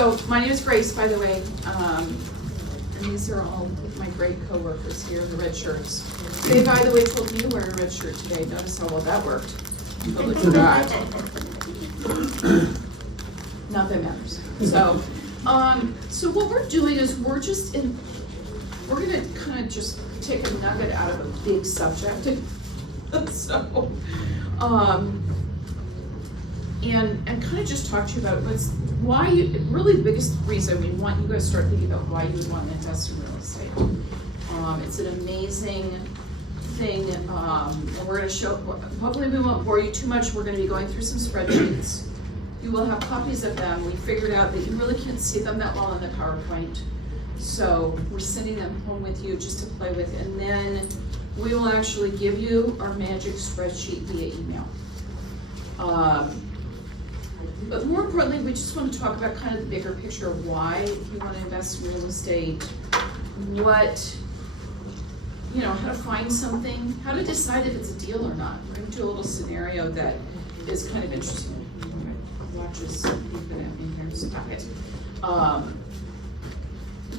So my name is Grace, by the way, and these are all my great coworkers here in the red shirts. They, by the way, told me to wear a red shirt today. Notice how well that worked. Totally forgot. Not that matters. So what we're doing is we're gonna kind of just take a nugget out of a big subject. So, and kind of just talk to you about really the biggest reason we want you guys to start thinking about why you would want to invest in real estate. It's an amazing thing, and we're going to show, hopefully we won't bore you too much. We're going to be going through some spreadsheets. You will have copies of them. We figured out that you really can't see them that well in the PowerPoint. So we're sending them home with you just to play with, and then we will actually give you our magic spreadsheet via email. But more importantly, we just want to talk about kind of the bigger picture of why you want to invest in real estate, how to find something, how to decide if it's a deal or not. We're going to do a little scenario that is kind of interesting. Watch us keep it in here. Stop it.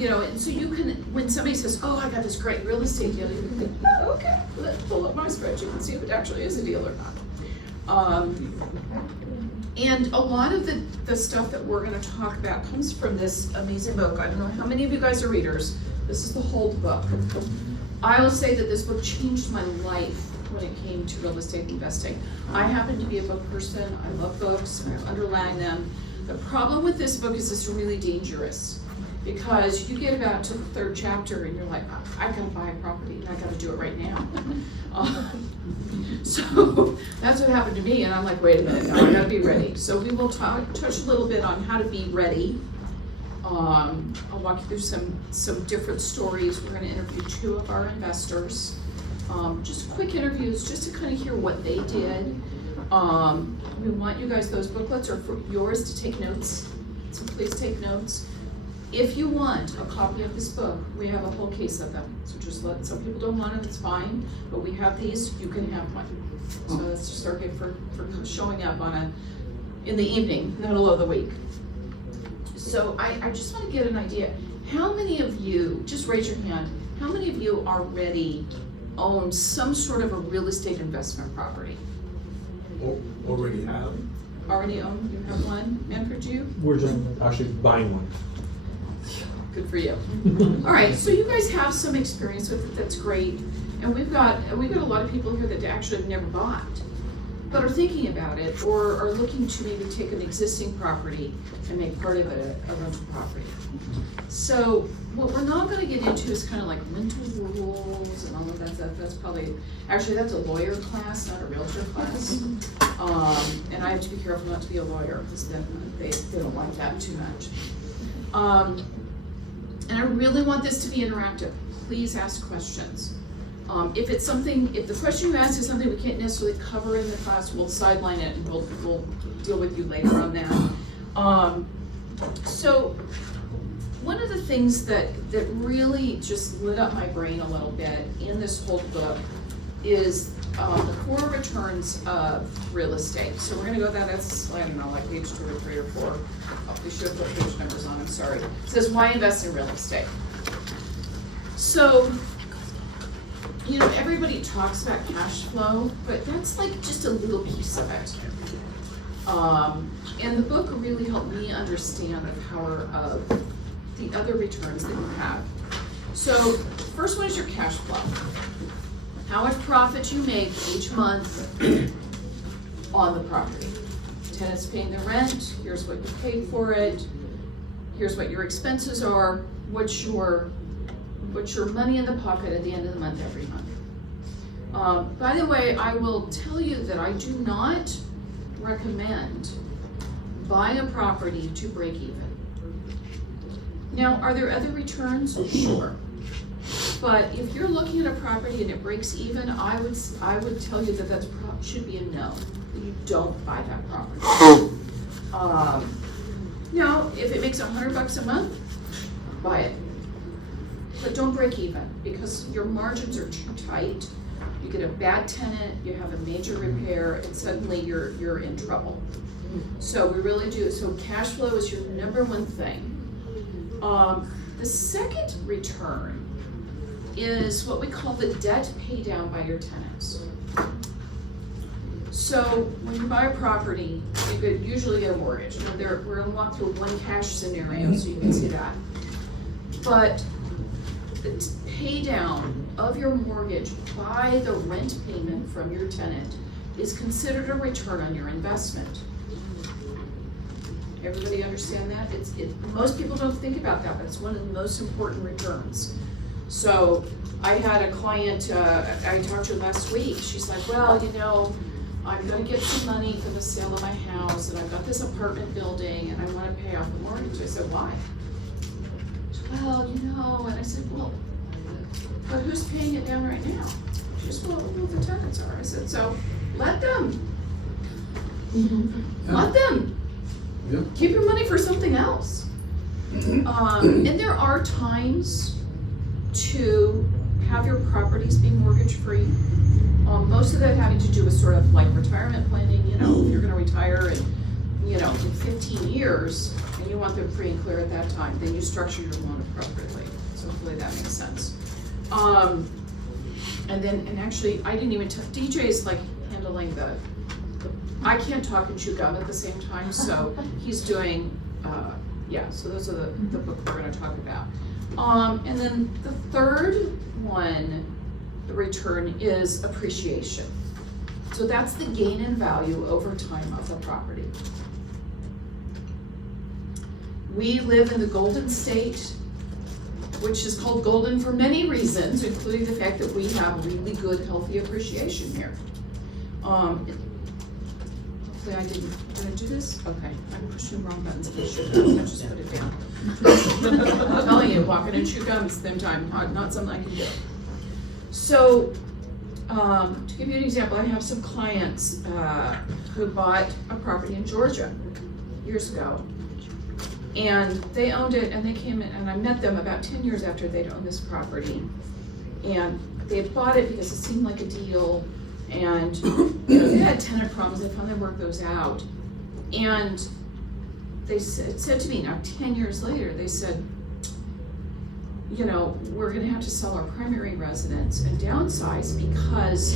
And so you can, when somebody says, "Oh, I got this great real estate deal," you can think, "Oh, okay, let's pull up my spreadsheet and see if it actually is a deal or not." And a lot of the stuff that we're going to talk about comes from this amazing book. I don't know how many of you guys are readers. This is the whole book. I will say that this book changed my life when it came to real estate investing. I happen to be a book person. I love books. I underline them. The problem with this book is it's really dangerous because you get about to the third chapter and you're like, I gotta buy a property and I gotta do it right now. So that's what happened to me, and I'm like, wait a minute, now I gotta be ready. So we will touch a little bit on how to be ready. I'll walk you through some different stories. We're gonna interview 2 of our investors. Just quick interviews, just to kind of hear what they did. We want you guys, those booklets are for yours to take notes, so please take notes. If you want a copy of this book, we have a whole case of them. So just some people don't want it, it's fine, but we have these, you can have one. So that's just our gift for showing up in the evening, in the middle of the week. So I just want to get an idea. How many of you, just raise your hand, how many of you already own some sort of a real estate investment property? Already have. Already own, you have one? Manfred, you? We're just actually buying one. Good for you. All right, so you guys have some experience with it, that's great. And we've got a lot of people here that actually have never bought, but are thinking about it or are looking to maybe take an existing property and make part of it a rental property. So what we're not going to get into is kind of like rental rules and all of that. That's probably, actually that's a lawyer class, not a realtor class. And I have to be careful not to be a lawyer because then they don't like that too much. And I really want this to be interactive. Please ask questions. If the question you ask is something we can't necessarily cover in the class, we'll sideline it and we'll deal with you later on that. So one of the things that really just lit up my brain a little bit in this whole book is the core returns of real estate. So we're going to go that's, I don't know, like page 2 or 3 or 4. We should have put page numbers on, I'm sorry. It says, why invest in real estate? So, everybody talks about cash flow, but that's like just a little piece of it. And the book really helped me understand the power of the other returns that you have. So, first one is your cash flow. How much profit you make each month on the property. Tenants paying the rent, here's what you paid for it, here's what your expenses are, what's your money in the pocket at the end of the month every month. By the way, I will tell you that I do not recommend buying a property to break even. Now, are there other returns? Sure. But if you're looking at a property and it breaks even, I would tell you that should be a no. You don't buy that property. Now, if it makes $100 a month, buy it. But don't break even because your margins are too tight. You get a bad tenant, you have a major repair, and suddenly you're in trouble. So we really do, so cash flow is your number one thing. The second return is what we call the debt pay down by your tenants. So when you buy a property, you could usually get a mortgage. Now we're gonna walk through one cash scenario so you can see that. But the pay down of your mortgage by the rent payment from your tenant is considered a return on your investment. Everybody understand that? Most people don't think about that, but it's one of the most important returns. So I had a client, I talked to her last week. She's like, well, you know, I'm gonna get some money for the sale of my house, and I've got this apartment building, and I wanna pay off the mortgage. I said, why? She said, well, you know, and I said, well, but who's paying it down right now? She said, well, the tenants are. I said, so let them. Let them. Yep. Keep your money for something else. And there are times to have your properties be mortgage free. Most of that having to do with sort of like retirement planning, you know, if you're gonna retire in, you know, in 15 years and you want them free and clear at that time, then you structure your loan appropriately. So hopefully that makes sense. And actually, I didn't even DJ's like handling I can't talk and chew gum at the same time, so he's doing, so those are the book we're gonna talk about. And then the third one, the return, is appreciation. So that's the gain in value over time of the property. We live in the Golden State, which is called golden for many reasons, including the fact that we have really good, healthy appreciation here. Hopefully did I do this? Okay, I'm pushing the wrong buttons. I should have just put it down. I'm telling you, walking and chew gum at the same time, not something I can do. So, to give you an example, I have some clients who bought a property in Georgia years ago. And they owned it, and they came in, and I met them about 10 years after they'd owned this property. And they had bought it because it seemed like a deal, and you know, they had tenant problems. They finally worked those out. And they said to me, now 10 years later, they said, you know, we're gonna have to sell our primary residence and downsize because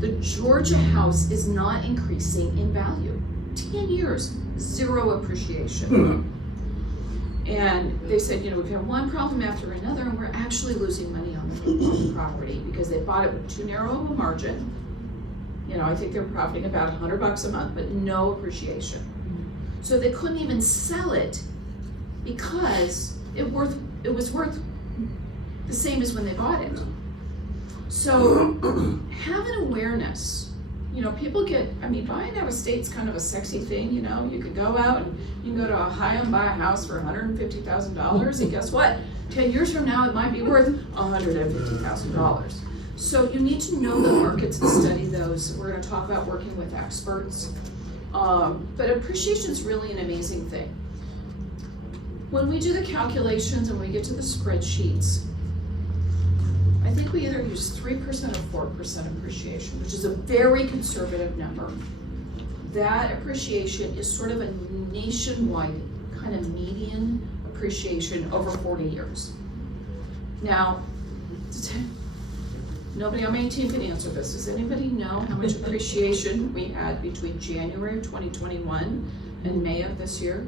the Georgia house is not increasing in value. 10 years, zero appreciation. And they said, you know, we've had one problem after another, and we're actually losing money on the property because they bought it with too narrow of a margin. You know, I think they're profiting about $100 a month, but no appreciation. So they couldn't even sell it because it was worth the same as when they bought it. So have an awareness. You know, people buying out of state's kind of a sexy thing, you know. You could go out and you can go to Ohio and buy a house for $150,000, and guess what? 10 years from now, it might be worth $150,000. So you need to know the markets and study those. We're gonna talk about working with experts. But appreciation is really an amazing thing. When we do the calculations and we get to the spreadsheets, I think we either use 3% or 4% appreciation, which is a very conservative number. That appreciation is sort of a nationwide kind of median appreciation over 40 years. Now, nobody on my team can answer this. Does anybody know how much appreciation we had between January of 2021 and May of this year?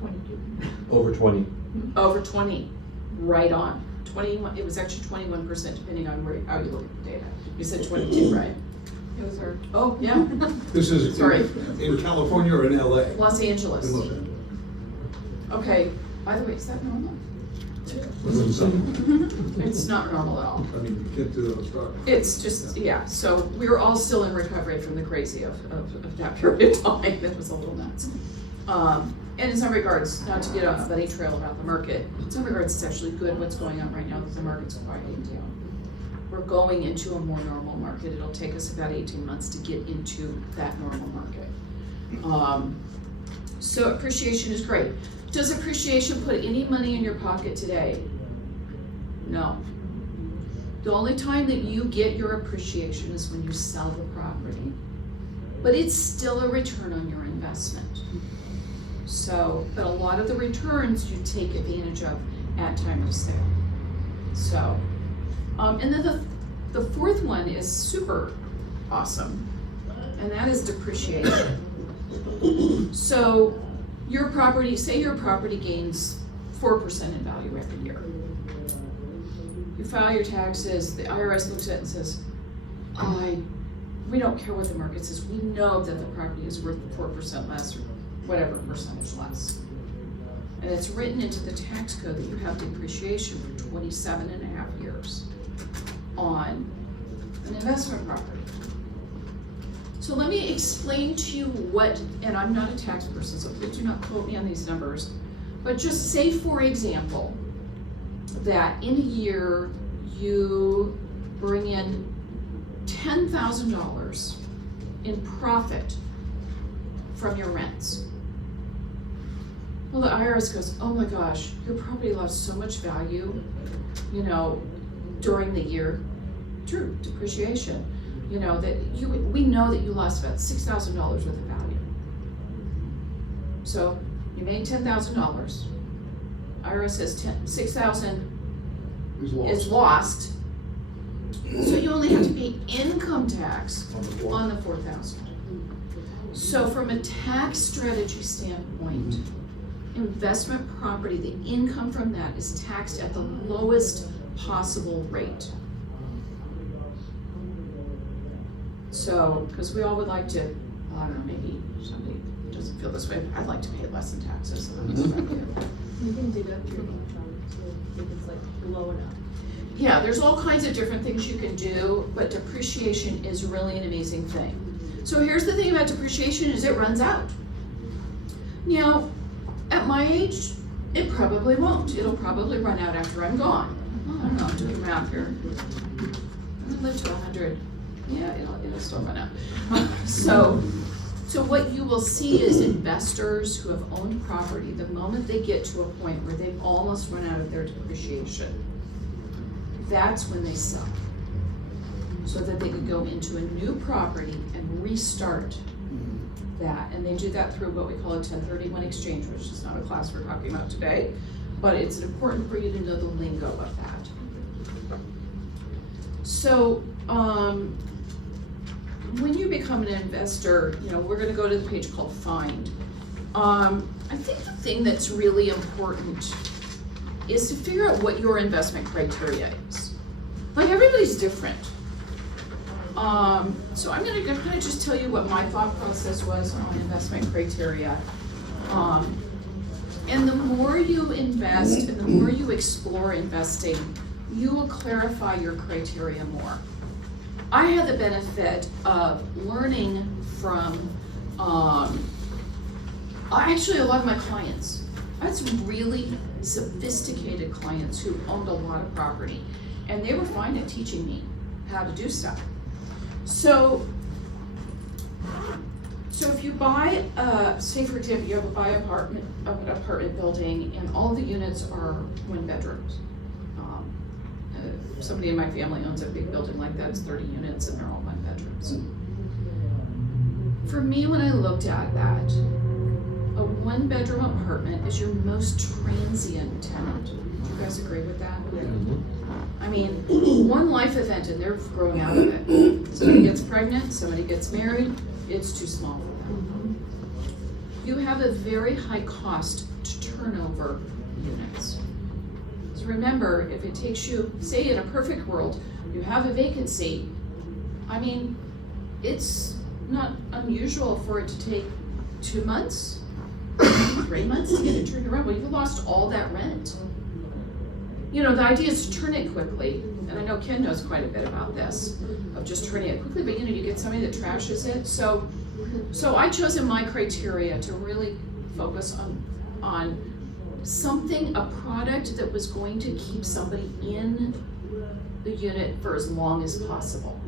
22. Over 20. Over 20, right on. 21, it was actually 21% depending on how you look at the data. You said 22, right? It was our. Oh, yeah, This is Sorry. in California or in LA? Los Angeles. In Los Angeles. Okay, by the way, is that normal? It's not normal at all. I mean, you can't do those stars. It's just, yeah, so we're all still in recovery from the crazy of that period of time. That was a little nuts. And in some regards, not to get on a bunny trail about the market, in some regards it's actually good what's going on right now because the market's quieting down. We're going into a more normal market. It'll take us about 18 months to get into that normal market. So appreciation is great. Does appreciation put any money in your pocket today? No. The only time that you get your appreciation is when you sell the property. but it's still a return on your investment. So, but a lot of the returns you take advantage of at time of sale. So, and then the fourth one is super awesome, and that is depreciation. So, your property, say your property gains 4% in value every year. You file your taxes, the IRS looks at it and says, we don't care what the market says, we know that the property is worth 4% less or whatever percentage less. And it's written into the tax code that you have depreciation for 27 and a half years on an investment property. So let me explain to you what, and I'm not a tax person, so please do not quote me on these numbers, but just say, for example, that in a year you bring in $10,000 in profit from your rents. Well, the IRS goes, oh my gosh, your property lost so much value, you know, during the year. True, depreciation. You know, that we know that you lost about $6,000 worth of value. So you made $10,000. IRS says $6,000 is lost. So you only have to pay income tax on the $4,000. So from a tax strategy standpoint, investment property, the income from that is taxed at the lowest possible rate. So, because we all would like to, well, I don't know, maybe somebody doesn't feel this way, but I'd like to pay less in taxes. So You can deduct your income too, if it's like low enough. Yeah, there's all kinds of different things you can do, but depreciation is really an amazing thing. So here's the thing about depreciation is it runs out. Now, at my age, it probably won't. It'll probably run out after I'm gone. Well, I don't know, I'm doing math here. I'm gonna live to 100. Yeah, it'll still run out. So what you will see is investors who have owned property, the moment they get to a point where they've almost run out of their depreciation, that's when they sell. So that they could go into a new property and restart that. And they do that through what we call a 1031 exchange, which is not a class we're talking about today, but it's important for you to know the lingo of that. So, when you become an investor, you know, we're gonna go to the page called Find. I think the thing that's really important is to figure out what your investment criteria is. Like, everybody's different. So I'm gonna kind of just tell you what my thought process was on investment criteria. And the more you invest and the more you explore investing, you will clarify your criteria more. I had the benefit of learning from, actually a lot of my clients. I had some really sophisticated clients who owned a lot of property, and they were fine at teaching me how to do stuff. So if you buy, say for example, you have an apartment building, and all the units are 1 bedrooms. Somebody in my family owns a big building like that, it's 30 units, and they're all 1 bedrooms. For me, when I looked at that, a 1 bedroom apartment is your most transient tenant. Do you guys agree with that? I mean, one life event and they're growing out of it. Somebody gets pregnant, somebody gets married, it's too small for them. You have a very high cost to turn over units. So remember, if it takes you, say in a perfect world, you have a vacancy, I mean, it's not unusual for it to take 2 months, 3 months to get it turned around. Well, you've lost all that rent. You know, the idea is to turn it quickly, and I know Ken knows quite a bit about this, of just turning it quickly, but you know, you get somebody that trashes it. So I chose in my criteria to really focus on something, a product that was going to keep somebody in the unit for as long as possible.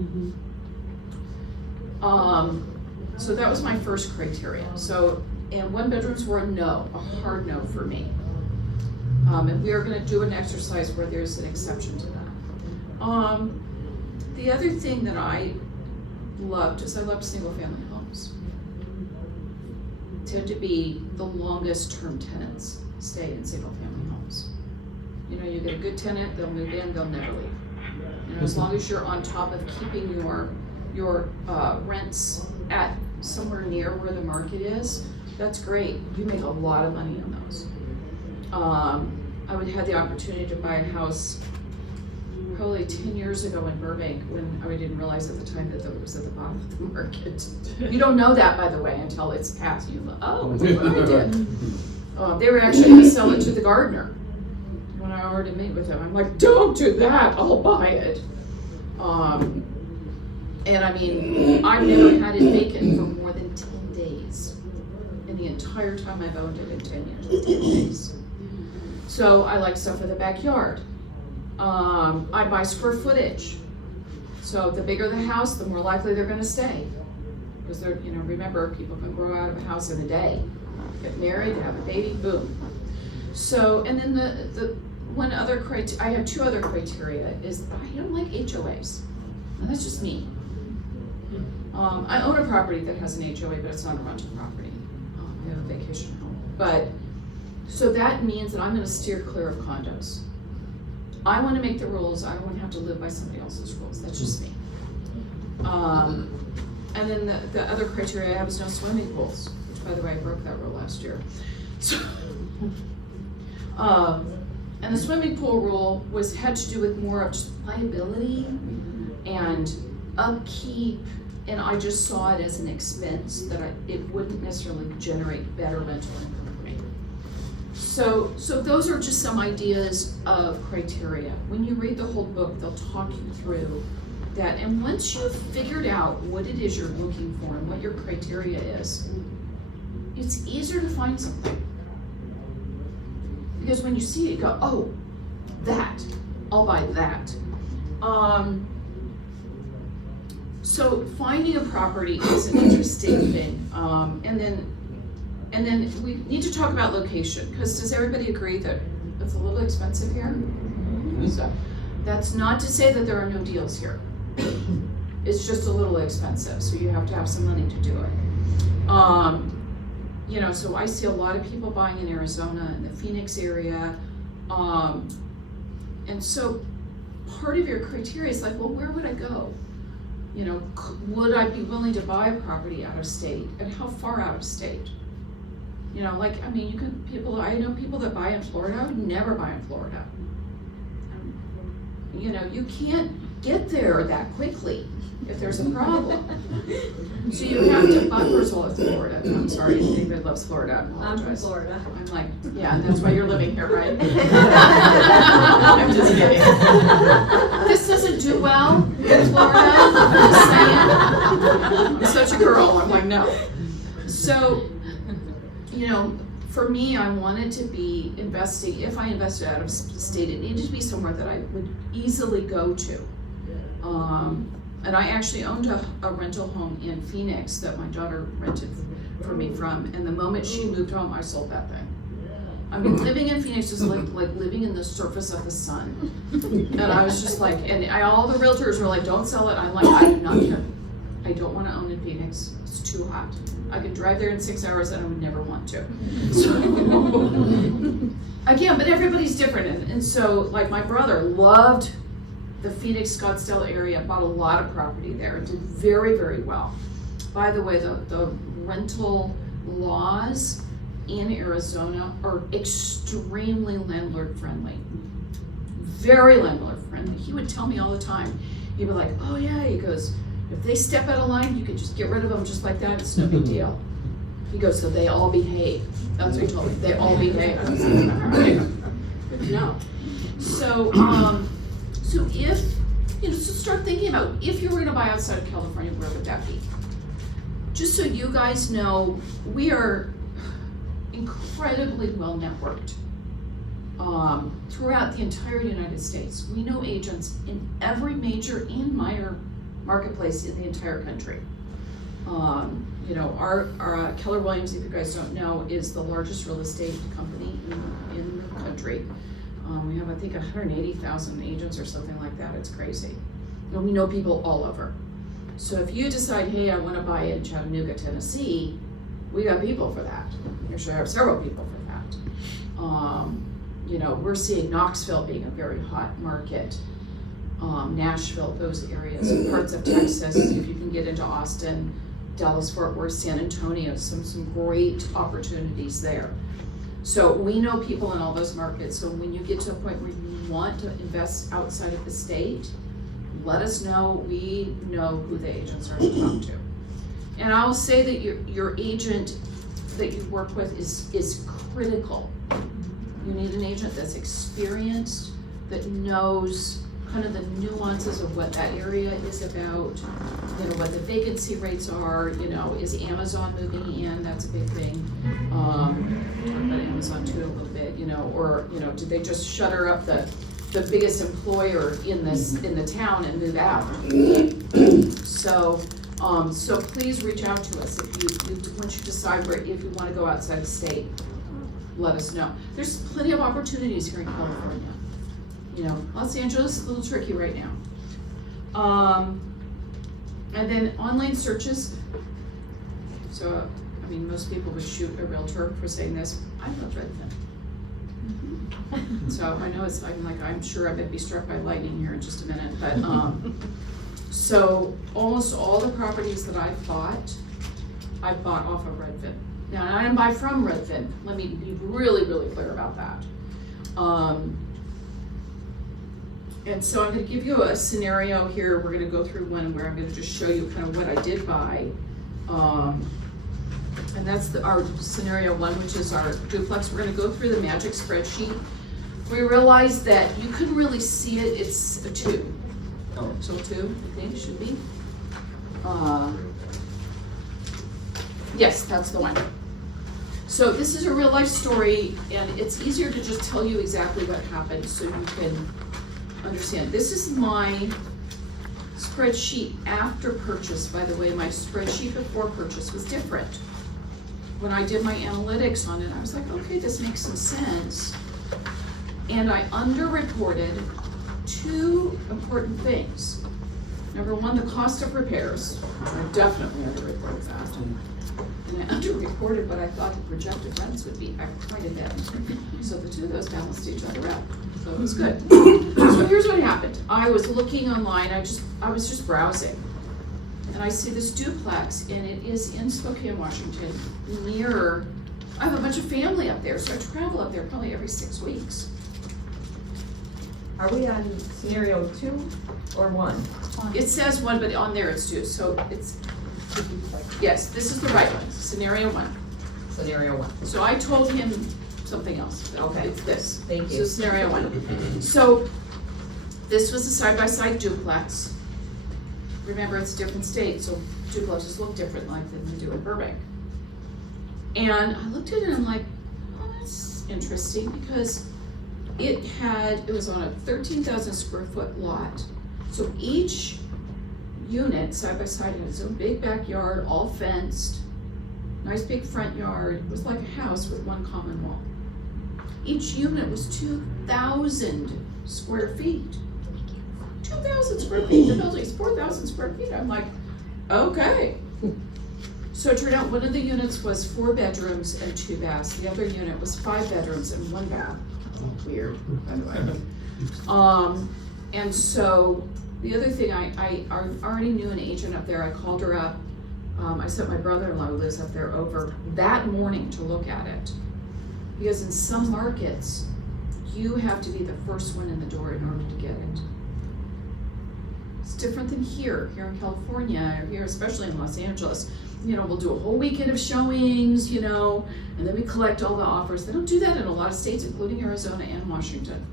So that was my first criteria. So, and 1 bedrooms were a no, a hard no for me. And we are going to do an exercise where there's an exception to that. The other thing that I loved is I loved single family homes. tend to be the longest term tenants stay in single family homes. You know, you get a good tenant, they'll move in, they'll never leave. You know, as long as you're on top of keeping your rents at somewhere near where the market is, that's great. You make a lot of money on those. I would have the opportunity to buy a house probably 10 years ago in Burbank when I didn't realize at the time that it was at the bottom of the market. You don't know that, by the way, until it's passed. You go, oh, look what I did. They were actually going to sell it to the gardener. When I already meet with him, I'm like, don't do that, I'll buy it. And I mean, I've never had it vacant for more than 10 days. In the entire time I've owned it in 10 years, 10 days. So I like stuff for the backyard. I buy square footage. So the bigger the house, the more likely they're gonna stay. Because they're, you know, remember, people can grow out of a house in a day. Get married, have a baby, boom. So, and then the one other I have two other criteria is I don't like HOAs. And that's just me. I own a property that has an HOA, but it's not a rental property. I have a vacation home. But, so that means that I'm gonna steer clear of condos. I wanna make the rules, I don't wanna have to live by somebody else's rules, that's just me. And then the other criteria I have is no swimming pools, which by the way, I broke that rule last year. So, and the swimming pool rule had to do with more of just liability and upkeep, and I just saw it as an expense that it wouldn't necessarily generate better rental income for me. So those are just some ideas of criteria. When you read the whole book, they'll talk you through that, and once you've figured out what it is you're looking for and what your criteria is, it's easier to find something. Because when you see it, you go, oh, that, I'll buy that. So finding a property is an interesting thing. And then we need to talk about location, because does everybody agree that it's a little expensive here? So that's not to say that there are no deals here. It's just a little expensive, so you have to have some money to do it. You know, so I see a lot of people buying in Arizona and the Phoenix area. And so part of your criteria is like, well, where would I go? You know, would I be willing to buy a property out of state, and how far out of state? You know, like, I mean, I know people that buy in Florida. I would never buy in Florida. You know, you can't get there that quickly if there's a problem. So you have to buy, first of all, it's Florida. I'm sorry, if anybody loves Florida, I apologize. I'm from Florida. I'm like, yeah, that's why you're living here, right? I'm just kidding. This doesn't do well in Florida, I'm just saying. I'm such a girl, I'm like, no. So, you know, for me, I wanted to be investing, if I invested out of state, it needed to be somewhere that I would easily go to. And I actually owned a rental home in Phoenix that my daughter rented for me from, and the moment she moved home, I sold that thing. I mean, living in Phoenix is like living in the surface of the sun. And I was just like, and all the realtors were like, don't sell it. I'm like, I do not care. I don't want to own in Phoenix. It's too hot. I could drive there in 6 hours and I would never want to. So, again, but everybody's different. And so, like, my brother loved the Phoenix Scottsdale area, bought a lot of property there, did very, very well. By the way, the rental laws in Arizona are extremely landlord friendly. Very landlord friendly. He would tell me all the time, he'd be like, oh yeah, he goes, if they step out of line, you could just get rid of them just like that, it's no big deal. He goes, so they all behave. That's what he told me, they all behave. I was like, all right, good to know. So if, you know, so start thinking about, if you were gonna buy outside of California, where would that be? Just so you guys know, we are incredibly well networked throughout the entire United States. We know agents in every major and minor marketplace in the entire country. You know, our Keller Williams, if you guys don't know, is the largest real estate company in the country. We have, I think, 180,000 agents or something like that. It's crazy. And we know people all over. So if you decide, hey, I want to buy in Chattanooga, Tennessee, we got people for that. Actually, I have several people for that. You know, we're seeing Knoxville being a very hot market. Nashville, those areas, parts of Texas, if you can get into Austin, Dallas, Fort Worth, San Antonio, some great opportunities there. So we know people in all those markets, so when you get to a point where you want to invest outside of the state, let us know. We know who the agents are to talk to. And I will say that your agent that you work with is critical. You need an agent that's experienced, that knows kind of the nuances of what that area is about, you know, what the vacancy rates are, you know, is Amazon moving in? That's a big thing. Talk about Amazon too a little bit, you know, or, you know, did they just shutter up the biggest employer in the town and move out? So please reach out to us if you once you decide if you want to go outside the state, let us know. There's plenty of opportunities here in California. You know, Los Angeles is a little tricky right now. And then online searches. So, I mean, most people would shoot a realtor for saying this. I love Redfin. So I know I'm sure I'm gonna be struck by lightning here in just a minute, but, so almost all the properties that I've bought off of Redfin. Now, I didn't buy from Redfin. Let me be really, really clear about that. And so I'm gonna give you a scenario here. We're gonna go through one where I'm gonna just show you kind of what I did buy. And that's our scenario one, which is our duplex. We're gonna go through the magic spreadsheet. We realized that you couldn't really see it. It's a 2. Oh. So 2, I think, should be. Yes, that's the one. So this is a real life story, and it's easier to just tell you exactly what happened so you can understand. This is my spreadsheet after purchase. By the way, my spreadsheet before purchase was different. When I did my analytics on it, I was like, okay, this makes some sense. And I underreported 2 important things. Number 1, the cost of repairs. I definitely underreported that. And I underreported what I thought the projected rents would be quite a bit. So the 2 of those balanced each other out. So it was good. So here's what happened. I was looking online, I was just browsing. And I see this duplex, and it is in Spokane, Washington, near, I have a bunch of family up there, so I travel up there probably every 6 weeks. Are we on scenario 2 or 1? It says 1, but on there it's 2, so it's, yes, this is the right one, scenario 1. Scenario 1. So I told him something else, but Okay. it's this. Thank you. So scenario 1. So this was a side-by-side duplex. Remember, it's a different state, so duplexes look different like than they do in Burbank. And I looked at it and I'm like, oh, that's interesting, because it was on a 13,000 square foot lot. So each unit side by side had its own big backyard, all fenced, nice big front yard. It was like a house with 1 common wall. Each unit was 2,000 square feet. 2,000 square feet. The building's 4,000 square feet. I'm like, okay. So it turned out one of the units was 4 bedrooms and 2 baths. The other unit was 5 bedrooms and 1 bath. Weird, by the way. And so the other thing, I already knew an agent up there. I called her up. I sent my brother-in-law who lives up there over that morning to look at it. Because in some markets, you have to be the first one in the door in order to get it. It's different than here in California, or here, especially in Los Angeles. You know, we'll do a whole weekend of showings, you know, and then we collect all the offers. They don't do that in a lot of states, including Arizona and Washington.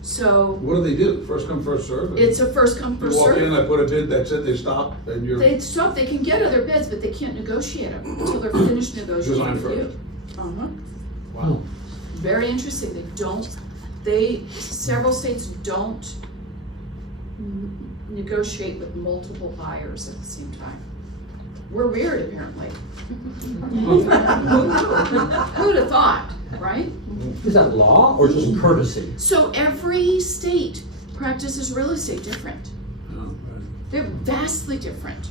So. What do they do? First come, first serve? It's a first come, first You walk serve. in, I put a bid, that's it, they stop, and you're. They stop, they can get other bids, but they can't negotiate them until they're finished negotiating Design with first. you. Wow. Very interesting. Several states don't negotiate with multiple buyers at the same time. We're weird, apparently. Who'd have thought, right? Is that law or just courtesy? So every state practices real estate different. Oh, right. They're vastly different.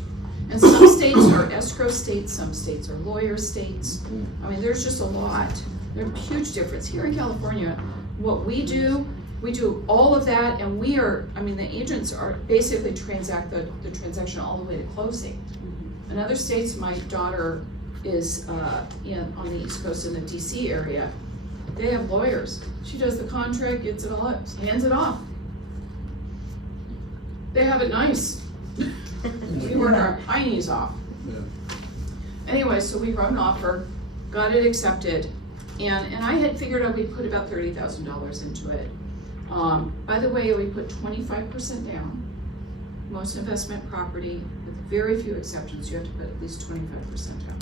And some states are escrow states, some states are lawyer states. I mean, there's just a lot. There's a huge difference. Here in California, what we do all of that, and we are, I mean, the agents are basically transact the transaction all the way to closing. In other states, my daughter is on the East Coast in the DC area. They have lawyers. She does the contract, gets it all up, hands it off. They have it nice. We work our pineys off. Yeah. Anyway, so we wrote an offer, got it accepted, and I had figured out we'd put about $30,000 into it. By the way, we put 25% down. Most investment property, with very few exceptions, you have to put at least 25% down.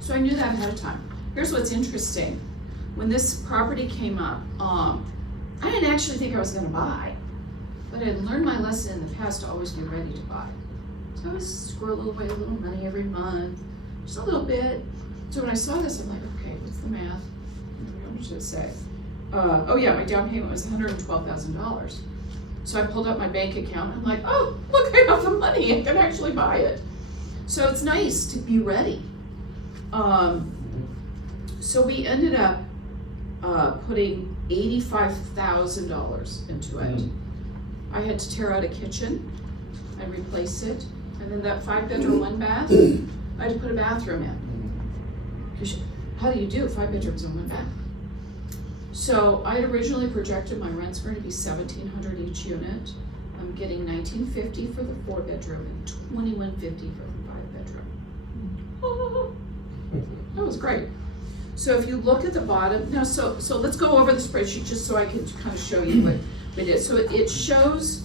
So I knew that ahead of time. Here's what's interesting. When this property came up, I didn't actually think I was gonna buy, but I learned my lesson in the past to always be ready to buy. So I was squirrel away a little money every month, just a little bit. So when I saw this, I'm like, okay, what's the math? What should I say? Oh yeah, my down payment was $112,000. So I pulled up my bank account and I'm like, oh, look, I have the money, I can actually buy it. So it's nice to be ready. So we ended up putting $85,000 into it. I had to tear out a kitchen and replace it. And then that 5-bedroom, 1 bath, I had to put a bathroom in. 'Cause how do you do 5 bedrooms and 1 bath? So I had originally projected my rent's going to be $1,700 each unit. I'm getting $1,950 for the 4-bedroom and $2,150 for the 5-bedroom. That was great. So if you look at the bottom, now so let's go over the spreadsheet just so I can kind of show you what we did. So it shows,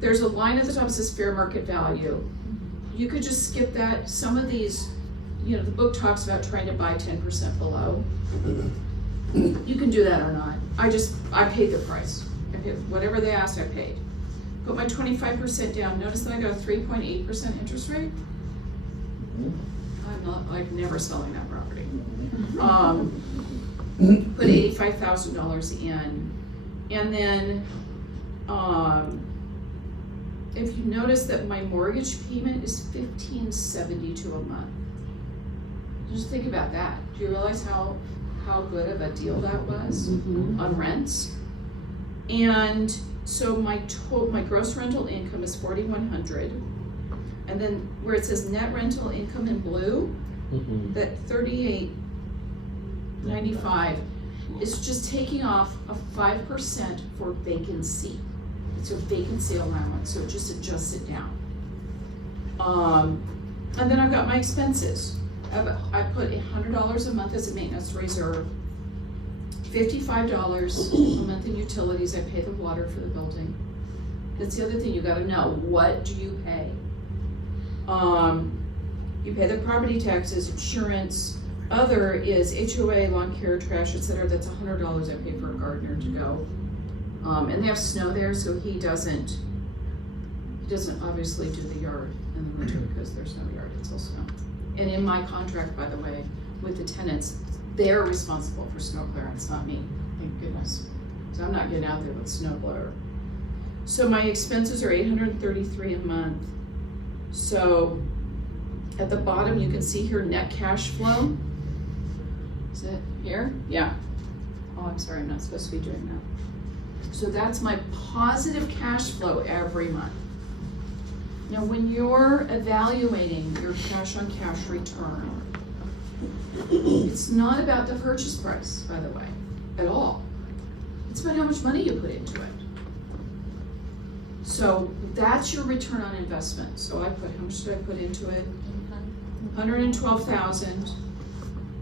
there's a line at the top that says fair market value. You could just skip that. Some of these, you know, the book talks about trying to buy 10% below. You can do that or not. I paid the price. I paid whatever they asked, I paid. Put my 25% down. Notice that I got a 3.8% interest rate. I'm never selling that property. Put $85,000 in, and then if you notice that my mortgage payment is $1,572 a month. Just think about that. Do you realize how good of a deal that was on rents? And so my gross rental income is $4,100, and then where it says net rental income in blue, that $3,895 is just taking off a 5% for vacancy. It's a vacancy allowance, so it just adjusts it down. And then I've got my expenses. I put $100 a month as a maintenance reserve, $55 a month in utilities. I pay the water for the building. That's the other thing you gotta know. What do you pay? You pay the property taxes, insurance. Other is HOA, lawn care, trash, etc. That's $100 I pay for a gardener to go. And they have snow there, so he doesn't obviously do the yard in the winter because there's no yard, it's all snow. And in my contract, by the way, with the tenants, they're responsible for snow clearance, not me, thank goodness. So I'm not getting out there with snow blower. So my expenses are $833 a month. So at the bottom, you can see here net cash flow. Is it here? Yeah. Oh, I'm sorry, I'm not supposed to be doing that. So that's my positive cash flow every month. Now, when you're evaluating your cash on cash return, it's not about the purchase price, by the way, at all. It's about how much money you put into it. So that's your return on investment. So how much did I put into it? $112,000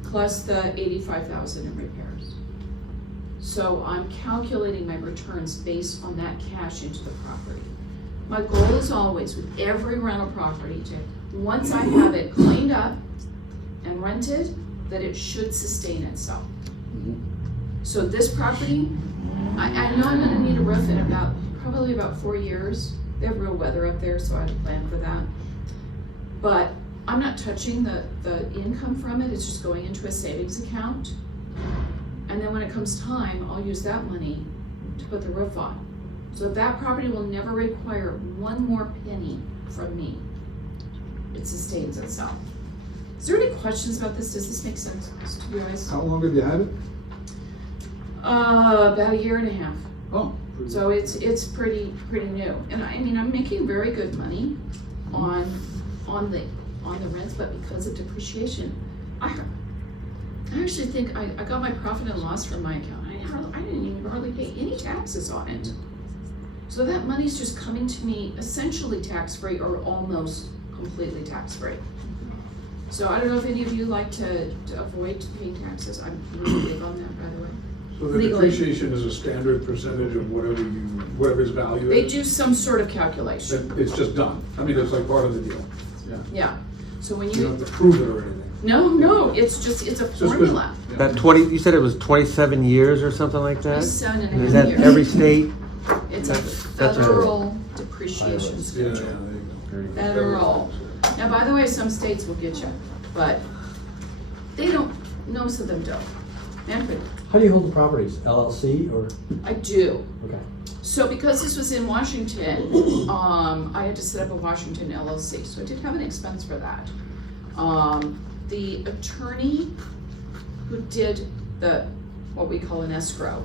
plus the $85,000 in repairs. So I'm calculating my returns based on that cash into the property. My goal is always with every rental property to, once I have it cleaned up and rented, that it should sustain itself. So this property, I know I'm gonna need a roof in probably about 4 years. They have real weather up there, so I had to plan for that. But I'm not touching the income from it, it's just going into a savings account. And then when it comes time, I'll use that money to put the roof on. So that property will never require one more penny from me. it sustains itself. Is there any questions about this? Does this make sense to you guys? How long have you had it? About a year and a half. Oh. pretty So it's pretty new. And I mean, I'm making very good money on the rents, but because of depreciation, I actually think I got my profit and loss from my account. I didn't even hardly pay any taxes on it. So that money's just coming to me essentially tax-free or almost completely tax-free. So I don't know if any of you like to avoid paying taxes. I'm really big on that, by the way. So the Legally. depreciation is a standard percentage of whatever's value They is? do some sort of calculation. It's just done. I mean, it's like part of the deal. Yeah. Yeah. So when You don't you, have to prove it or anything. no, it's a It's just formula. Yeah. That 20, you said it was 27 years or something like that? 27 and a And is half that years. every state? It's a That's a- federal depreciation Yeah, schedule. there you go. Federal. Now, by the way, some states will get you, but they don't, most of them don't. Manfred, How do you hold the properties? LLC or, I do. okay. So because this was in Washington, I had to set up a Washington LLC, so I did have an expense for that. The attorney who did what we call an escrow,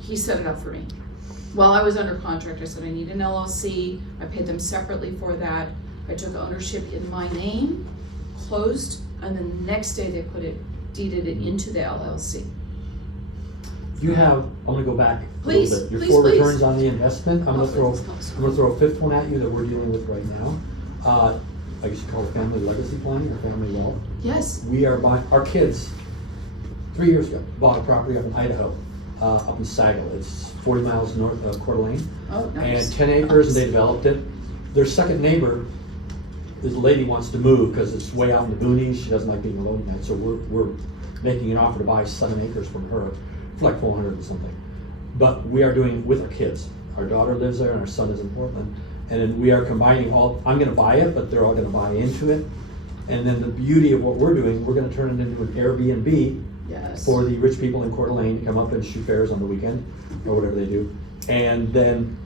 he set it up for me. While I was under contract, I said I need an LLC, I paid them separately for that. I took ownership in my name, closed, and then the next day they deeded it into the LLC. You have, I'm gonna go back a Please, little bit. Your please, four please. returns on the investment, I'm Oh, gonna please. throw a fifth one at you that we're dealing with right now. I guess you call it family legacy planning or family wealth. Yes, We are buying, our kids, 3 years ago, bought a property up in Idaho, up in Sagal. It's 40 miles north of Coeur d'Alene. oh, nice. And 10 acres, and they developed it. Their second neighbor, this lady wants to move because it's way out in the boonies. She doesn't like being alone at night. So we're making an offer to buy 7 acres from her for like 400 and something. But we are doing with our kids. Our daughter lives there and our son is in Portland. And then we are combining I'm gonna buy it, but they're all gonna buy into it. And then the beauty of what we're doing, we're gonna turn it into an Airbnb Yes. for the rich people in Coeur d'Alene to come up and shoot bears on the weekend, or whatever they do. And then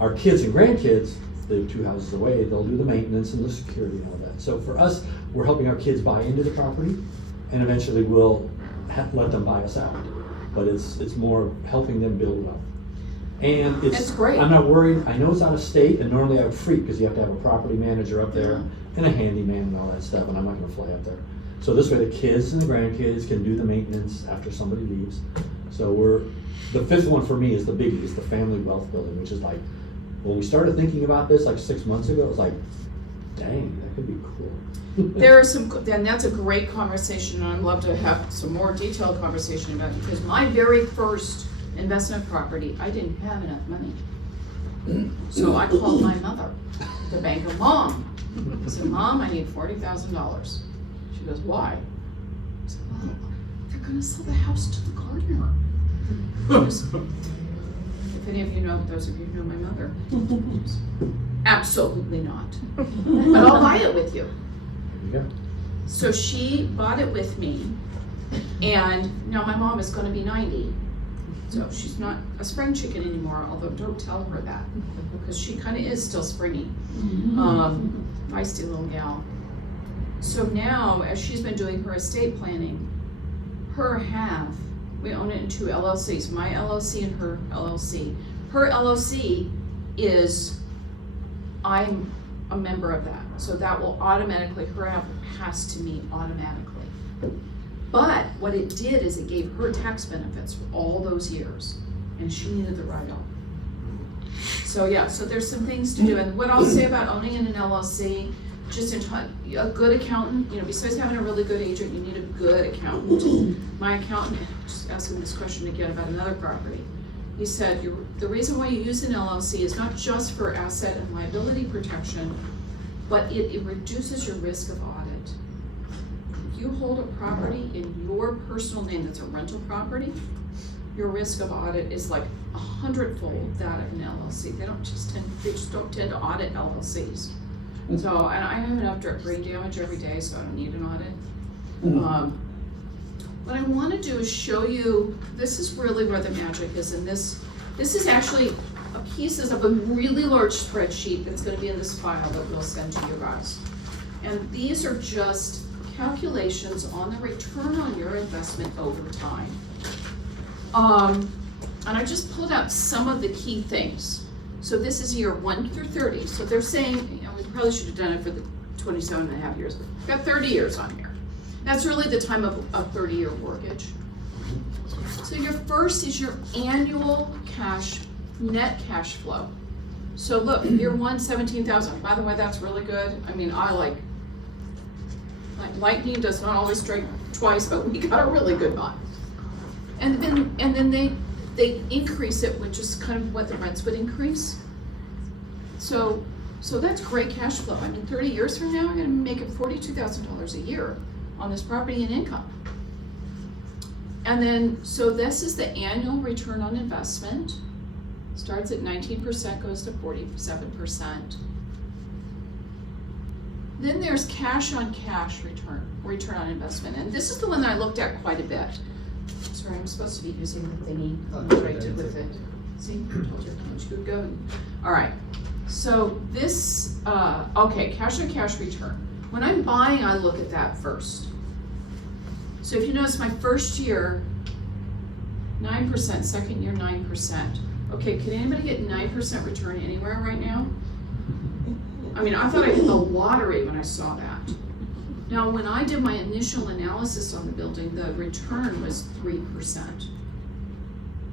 our kids and grandkids, they live 2 houses away, they'll do the maintenance and the security and all that. So for us, we're helping our kids buy into the property, and eventually we'll let them buy us out. But it's more helping them build wealth. And it's, That's great. I'm not worried, I know it's out of state, and normally I would freak, because you have to have a property manager up there, and a handyman and all that stuff, and I'm not gonna fly up there. So this way the kids and the grandkids can do the maintenance after somebody leaves. So the fifth one for me is the biggie, is the family wealth building, which is like, when we started thinking about this like 6 months ago, it was like, dang, that could be cool. There are and that's a great conversation, and I'd love to have some more detailed conversation about it, because my very first investment property, I didn't have enough money. So I called my mother, the banker, Mom. I said, Mom, I need $40,000. She goes, why? I said, well, they're gonna sell the house to the gardener. She goes, if any of you know, those of you who know my mother, absolutely not. But I'll buy it with you. Yeah. So she bought it with me, and now my mom is gonna be 90. So she's not a spring chicken anymore, although don't tell her that, because she kinda is still springy. Feisty little gal. So now, as she's been doing her estate planning, her half, we own it in 2 LLCs, my LLC and her LLC. Her LLC is, I'm a member of that, so that will automatically, her half has to meet automatically. But what it did is it gave her tax benefits for all those years, and she needed the write-off. So yeah, so there's some things to do, and what I'll say about owning in an LLC, just a good accountant, besides having a really good agent, you need a good accountant. My accountant, just asking this question again about another property. He said, the reason why you use an LLC is not just for asset and liability protection, but it reduces your risk of audit. If you hold a property in your personal name that's a rental property, your risk of audit is like 100-fold that of an LLC. They just don't tend to audit LLCs. So, and I have enough brain damage every day, so I don't need an audit. What I want to do is show you, this is really where the magic is, and this is actually pieces of a really large spreadsheet that's going to be in this file that we'll send to you guys. And these are just calculations on the return on your investment over time. And I just pulled out some of the key things. So this is year 1 through 30. So they're saying, we probably should have done it for the 27 and a half years. We've got 30 years on here. That's really the time of a 30-year mortgage. So your first is your annual net cash flow. So look, year 1, 17,000. By the way, that's really good. I mean, I like lightning does not always strike twice, but we got a really good one. And then they increase it, which is kind of what the rents would increase. So that's great cash flow. I mean, 30 years from now, I'm gonna make it $42,000 a year on this property and income. And then, so this is the annual return on investment. Starts at 19%, goes to 47%. Then there's cash on cash return on investment. And this is the one that I looked at quite a bit. Sorry, I'm supposed to be using the thingy. I'm right with it. See, I told you how much good going. All right, so this, okay, cash on cash return. When I'm buying, I look at that first. So if you notice, my first year, 9%, second year, 9%. Okay, can anybody get 9% return anywhere right now? I mean, I thought I hit the lottery when I saw that. Now, when I did my initial analysis on the building, the return was 3%.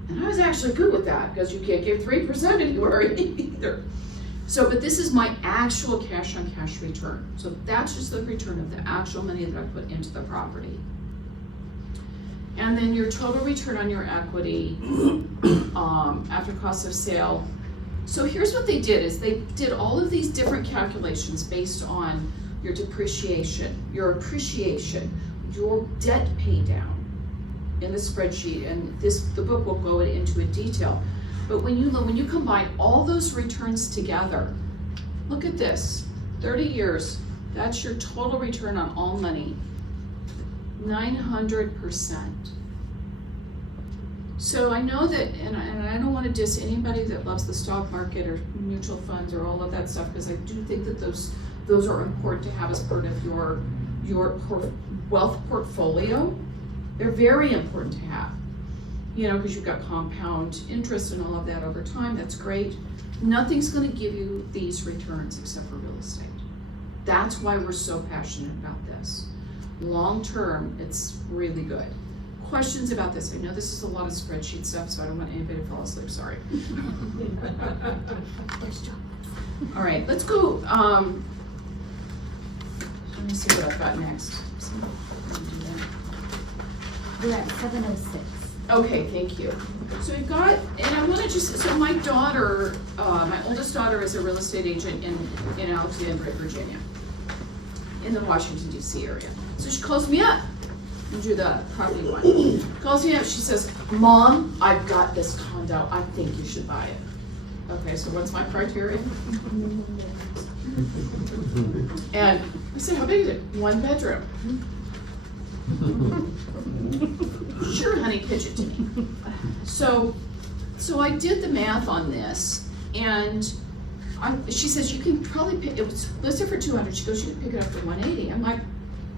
And I was actually good with that, because you can't get 3% anywhere either. So, but this is my actual cash on cash return. So that's just the return of the actual money that I put into the property. And then your total return on your equity after cost of sale. So here's what they did, is they did all of these different calculations based on your depreciation, your appreciation, your debt pay down in the spreadsheet, and the book will go into a detail. But when you combine all those returns together, look at this, 30 years, that's your total return on all money, 900%. So I know that, and I don't want to diss anybody that loves the stock market or mutual funds or all of that stuff, because I do think that those are important to have as part of your wealth portfolio. They're very important to have, because you've got compound interest and all of that over time. That's great. Nothing's going to give you these returns except for real estate. That's why we're so passionate about this. Long term, it's really good. Questions about this? I know this is a lot of spreadsheet stuff, so I don't want anybody to fall asleep, sorry. All right, let's go, let me see what I've got next. We're at 7:06. Okay, thank you. So we've got, and I want to so my daughter, my oldest daughter is a real estate agent in Alexandria, Virginia, in the Washington, D.C. area. So she calls me up and do the property one. Calls me up, she says, Mom, I've got this condo, I think you should buy it. Okay, so what's my criteria? And I said, how big is it? 1 bedroom. Sure, honey, pitch it to me. So I did the math on this, and she says, you can probably pick, it was listed for 200, she goes, you can pick it up for 180. I'm like,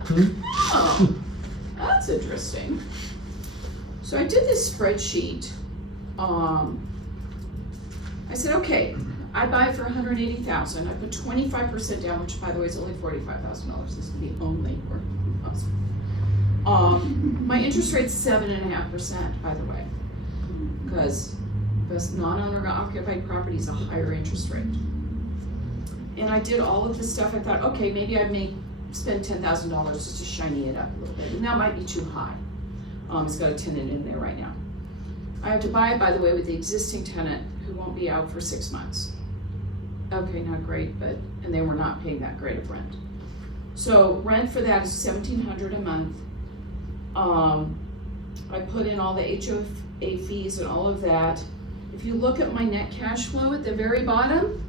oh, that's interesting. So I did this spreadsheet. I said, okay, I buy it for $180,000. I put 25% down, which by the way is only $45,000. This is the only my interest rate's 7.5%, by the way, because this non-owner occupied property is a higher interest rate. And I did all of this stuff. I thought, okay, maybe I may spend $10,000 just to shiny it up a little bit, and that might be too high. It's got a tenant in there right now. I have to buy it, by the way, with the existing tenant who won't be out for 6 months. Okay, not great, and they were not paying that great of rent. So rent for that is $1,700 a month. I put in all the HOA fees and all of that. If you look at my net cash flow at the very bottom,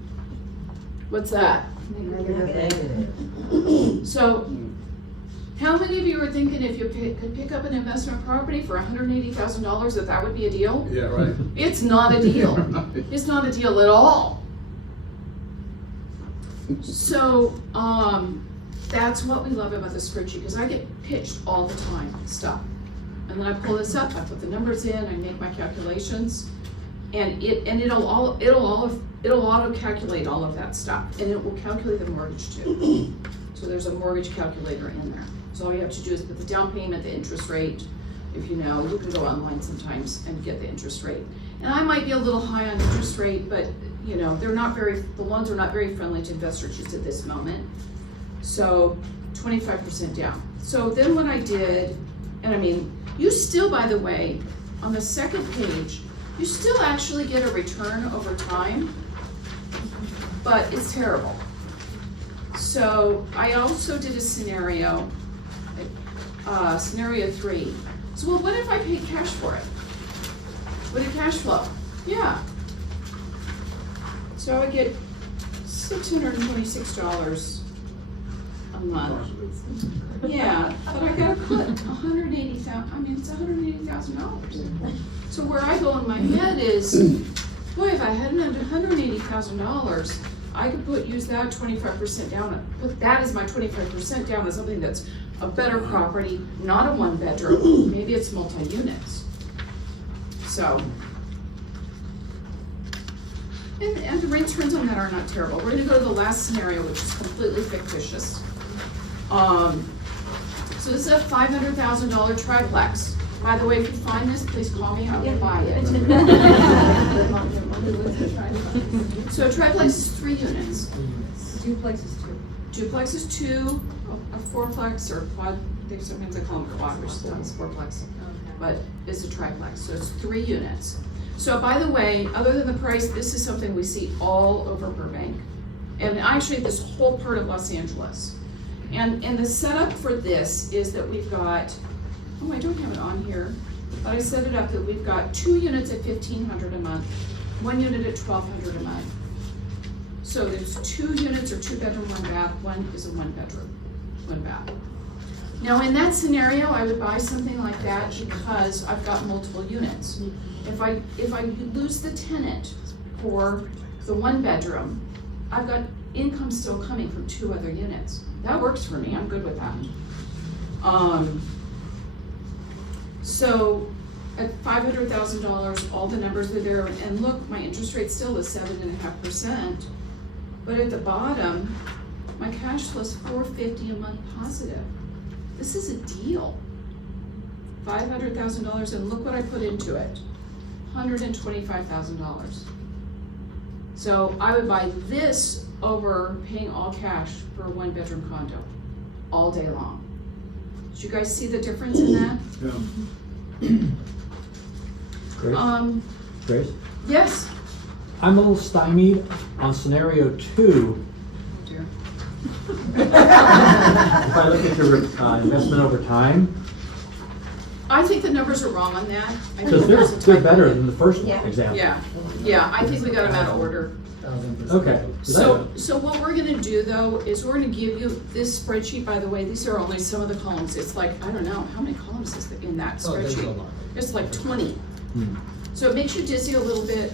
what's that? So, how many of you are thinking if you could pick up an investment property for $180,000 that would be a deal? Yeah, right. It's not a deal. It's not a deal at all. So, That's what we love about the spreadsheet, because I get pitched all the time, stuff. And then I pull this up, I put the numbers in, I make my calculations, and it'll auto-calculate all of that stuff, and it will calculate the mortgage too. So there's a mortgage calculator in there. So all you have to do is put the down payment, the interest rate. If you know, you can go online sometimes and get the interest rate. And I might be a little high on interest rate, but you know, the loans are not very friendly to investors just at this moment. So 25% down. So then what I did, and I mean, you still, by the way, on the second page, you still actually get a return over time, but it's terrible. So I also did a scenario, scenario 3. So well, what if I paid cash for it? Would it cash flow? Yeah. So I would get $626 a month. Yeah, but I gotta put it's $180,000. So where I go in my head is, boy, if I had $180,000, I could use that 25% down, put that as my 25% down as something that's a better property, not a 1-bedroom, maybe it's multi-units. So, and the rates returns on that are not terrible. We're gonna go to the last scenario, which is completely fictitious. So this is a $500,000 triplex. By the way, if you find this, please call me, I will buy it. So a triplex is 3 units. Duplex is 2. Duplex is 2, a fourplex or quad, sometimes they call them quad, which is fourplex, but it's a triplex, so it's 3 units. So by the way, other than the price, this is something we see all over Burbank, and actually this whole part of Los Angeles. And the setup for this is that we've got, oh, I don't have it on here, but I set it up that we've got 2 units at $1,500 a month, 1 unit at $1,200 a month. So there's 2 units or 2-bedroom, 1 bath, 1 is a 1-bedroom, 1 bath. Now in that scenario, I would buy something like that because I've got multiple units. If I lose the tenant for the 1-bedroom, I've got income still coming from 2 other units. That works for me, I'm good with that. So at $500,000, all the numbers are there, and look, my interest rate still is 7.5%, but at the bottom, my cash flow is $450 a month positive. This is a deal. $500,000, and look what I put into it, $125,000. So I would buy this over paying all cash for a 1-bedroom condo all day long. Did you guys see the difference in that? Yeah. Grace? Yes? I'm a little stymied on scenario 2. Oh dear. If I look at your investment over time, I think the numbers are wrong on that. I think because there's a they're typo better there. than the first Yeah. example. Yeah, I think we got them out of order. Okay. So what we're gonna do though, is we're gonna give you this spreadsheet, by the way, these are only some of the columns. It's like, I don't know, how many columns is in that spreadsheet? It's like 20. So it makes you dizzy a little bit,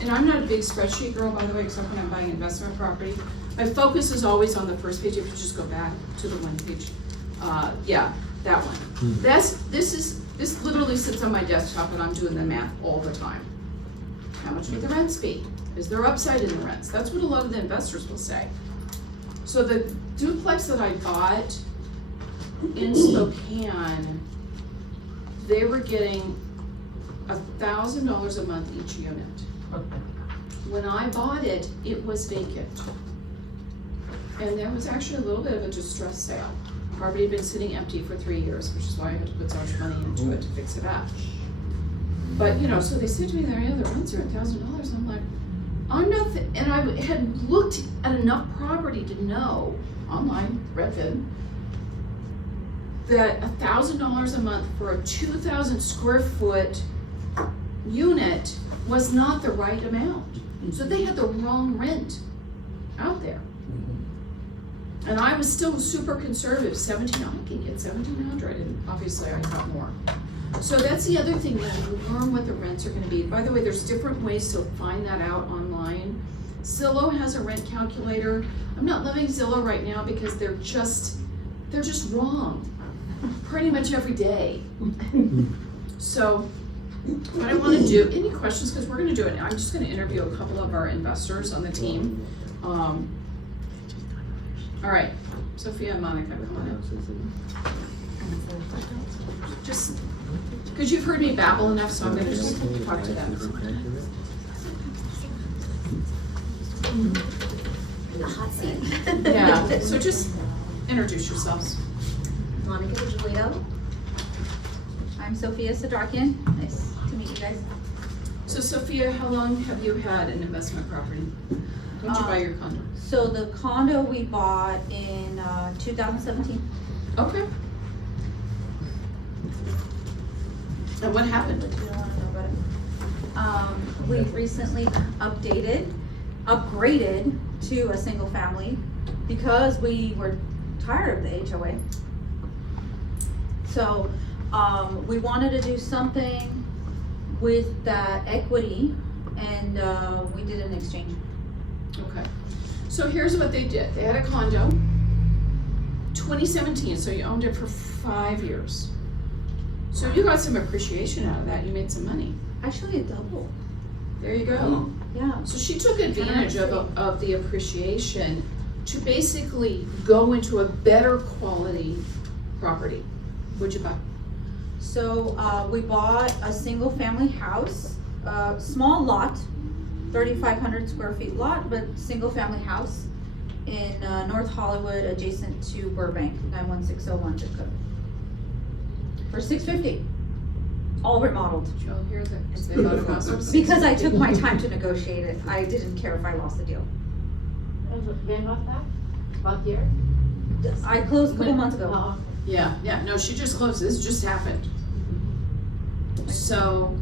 and I'm not a big spreadsheet girl, by the way, except when I'm buying investment property. My focus is always on the first page, if you just go back to the 1 page. Yeah, that one. This literally sits on my desktop and I'm doing the math all the time. How much would the rents be? Is there upside in the rents? That's what a lot of the investors will say. So the duplex that I bought in Spokane, they were getting $1,000 a month each unit. When I bought it, it was vacant. And there was actually a little bit of a distress sale. Property had been sitting empty for 3 years, which is why I had to put so much money into it to fix it up. But you know, so they said to me, the rents are $1,000. I'm like, I'm not, and I had looked at enough property to know, online, Redfin, that $1,000 a month for a 2,000 square foot unit was not the right amount. So they had the wrong rent out there. And I was still super conservative, I can get 1,700, and obviously I got more. So that's the other thing, that you learn what the rents are gonna be. By the way, there's different ways to find that out online. Zillow has a rent calculator. I'm not loving Zillow right now because they're just wrong, pretty much every day. So, what I want to do, any questions, because we're going to do it, I'm just going to interview a couple of our investors on the team. All right, Sophia and Monica, come on up. Just, because you've heard me babble enough, so I'm going to just talk to them. The hot seat. Yeah, so just introduce yourselves. Monica DeJulito. I'm Sophia Sadrakian. Nice to meet you guys. So Sophia, how long have you had an investment property? When did you buy your condo? So the condo we bought in 2017. Okay. And what happened? But you don't want to know about it. We recently upgraded to a single family because we were tired of the HOA. So we wanted to do something with that equity, and we did an exchange. Okay. So here's what they did. They had a condo, 2017, so you owned it for 5 years. So you got some appreciation out of that. You made some money. Actually, it doubled. There you go. Yeah. So she took advantage of the appreciation to basically go into a better quality property. What'd you buy? So we bought a single family house, small lot, 3,500 square feet lot, but single family house in North Hollywood, adjacent to Burbank, 91601 zip code. For $650, all remodeled. Did y'all hear that? They bought a house for Because I took my time to negotiate it. I didn't care if I lost the deal. When was that? What year? I closed a couple months ago. Yeah, no, she just closed, this just happened. So,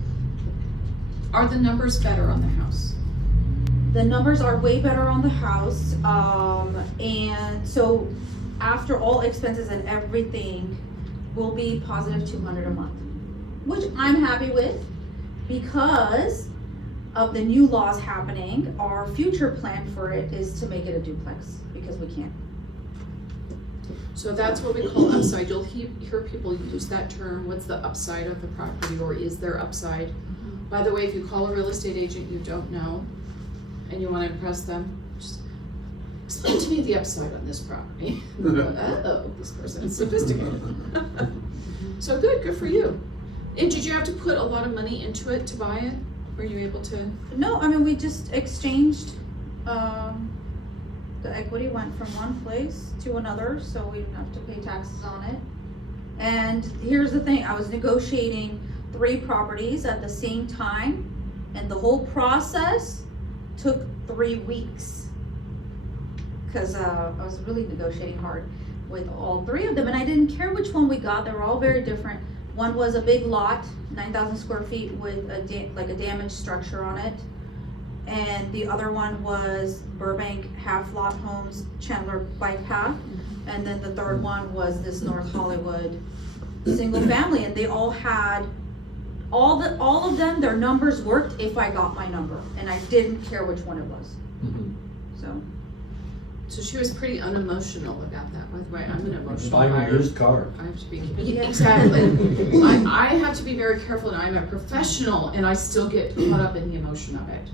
are the numbers better on the house? The numbers are way better on the house, and so after all expenses and everything, will be positive 200 a month, which I'm happy with because of the new laws happening. Our future plan for it is to make it a duplex because we can't. So that's what we call upside. You'll hear people use that term. What's the upside of the property, or is there upside? By the way, if you call a real estate agent you don't know and you want to impress them, just explain to me the upside on this property. Oh, this person is sophisticated. So good for you. And did you have to put a lot of money into it to buy it? Were you able to? No, I mean, we just exchanged, the equity went from one place to another, so we didn't have to pay taxes on it. And here's the thing, I was negotiating 3 properties at the same time, and the whole process took 3 weeks. Cause I was really negotiating hard with all 3 of them, and I didn't care which one we got. They were all very different. One was a big lot, 9,000 square feet with a damaged structure on it. And the other one was Burbank half lot homes, Chandler bike path. And then the third one was this North Hollywood single family, and they all had, all of them, their numbers worked if I got my number, and I didn't care which one it was. So she was pretty unemotional about that. By the way, I'm an emotional Buying a buyer. used car. I have to be, exactly. I have to be very careful, and I'm a professional, and I still get caught up in the emotion of it.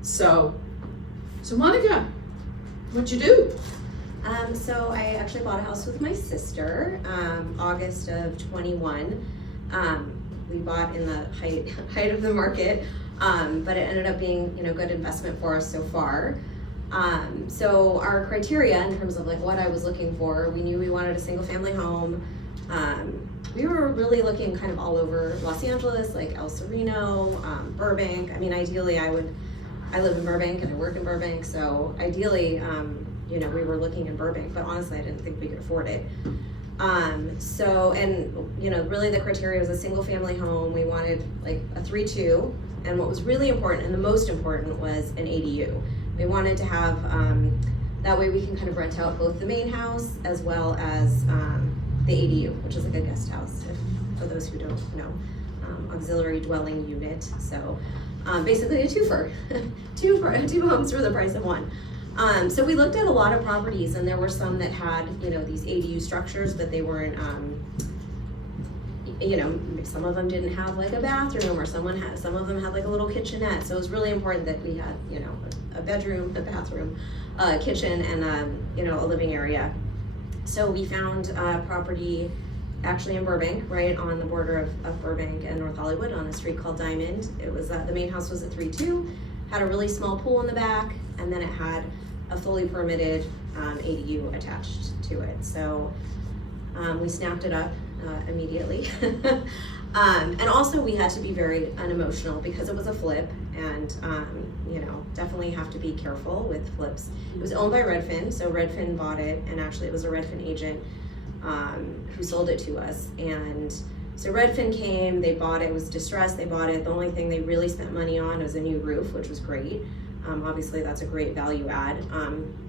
So Monica, what'd you do? So I actually bought a house with my sister, August of 21. We bought in the height of the market, but it ended up being, good investment for us so far. So our criteria in terms of like what I was looking for, we knew we wanted a single family home. We were really looking kind of all over Los Angeles, like El Sereno, Burbank. I mean, ideally I live in Burbank and I work in Burbank, so ideally, we were looking in Burbank, but honestly I didn't think we could afford it. Really the criteria was a single family home. We wanted like a 3-2, and what was really important and the most important was an ADU. We wanted to have, that way we can kind of rent out both the main house as well as the ADU, which is like a guest house, for those who don't know. auxiliary dwelling unit. So basically a twofer, two homes for the price of one. So we looked at a lot of properties, and there were some that had, you know, these ADU structures, but they weren't, you know, some of them didn't have like a bathroom, or some of them had like a little kitchenette. So it was really important that we had, you know, a bedroom, a bathroom, a kitchen, and you know, a living area. So we found a property actually in Burbank, right on the border of Burbank and North Hollywood, on a street called Diamond. It was, the main house was a 3-2, had a really small pool in the back, and then it had a fully permitted ADU attached to it. So we snapped it up immediately. And also we had to be very unemotional because it was a flip, and you know, definitely have to be careful with flips. It was owned by Redfin, so Redfin bought it, and actually it was a Redfin agent who sold it to us. And so Redfin came, they bought it, it was distressed, they bought it. The only thing they really spent money on was a new roof, which was great. Obviously that's a great value add.